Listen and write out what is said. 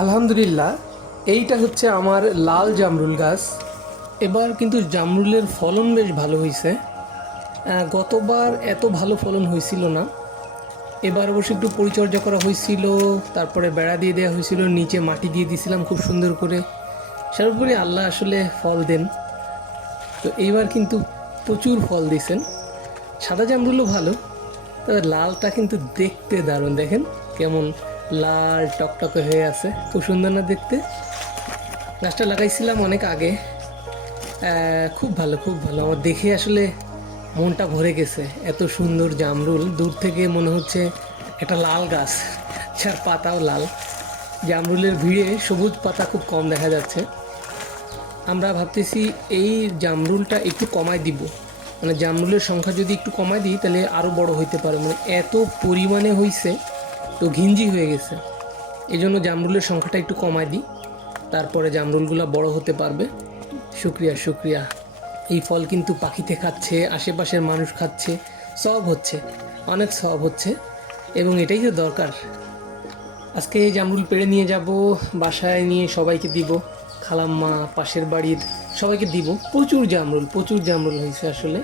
আলহামদুলিল্লাহ, এইটা হচ্ছে আমার লাল জামরুল গাছ। এবার কিন্তু জামরুলের ফলন বেশ ভালো হয়েছে। গতবার এত ভালো ফলন হয়েছিল না। এবার অবশ্য একটু পরিচর্যা করা হয়েছিল, তারপরে বেড়া দিয়ে দেওয়া হয়েছিল, নিচে মাটি দিয়ে দিয়েছিলাম খুব সুন্দর করে। সর্বোপরি আল্লাহ আসলে ফল দেন। তো এইবার কিন্তু প্রচুর ফল দিয়েছেন। সাদা জামরুলও ভালো, তবে লালটা কিন্তু দেখতে দারুণ। দেখেন কেমন লাল টকটকে হয়ে আছে, খুব সুন্দর না দেখতে। গাছটা লাগাইছিলাম অনেক আগে। খুব ভালো, খুব ভালো। আমার দেখে আসলে মনটা ভরে গেছে। এত সুন্দর জামরুল, দূর থেকে মনে হচ্ছে একটা লাল গাছ, যার পাতাও লাল। জামরুলের ভিড়ে সবুজ পাতা খুব কম দেখা যাচ্ছে। আমরা ভাবতেছি এই জামরুলটা একটু কমায় দিব, মানে জামরুলের সংখ্যা যদি একটু কমায় দিই তাহলে আরও বড় হইতে পারে। মানে এত পরিমাণে হয়েছে, তো ঘিঞ্জি হয়ে গেছে। এই জন্য জামরুলের সংখ্যাটা একটু কমায় দিই, তারপরে জামরুলগুলো বড় হতে পারবে। শুক্রিয়া, শুক্রিয়া। এই ফল কিন্তু পাখিতে খাচ্ছে, আশেপাশের মানুষ খাচ্ছে, সব হচ্ছে, অনেক সব হচ্ছে, এবং এটাই তো দরকার। আজকে এই জামরুল পেড়ে নিয়ে যাব, বাসায় নিয়ে সবাইকে দিব, খালাম্মা, পাশের বাড়ির সবাইকে দিব। প্রচুর জামরুল, প্রচুর জামরুল হয়েছে আসলে।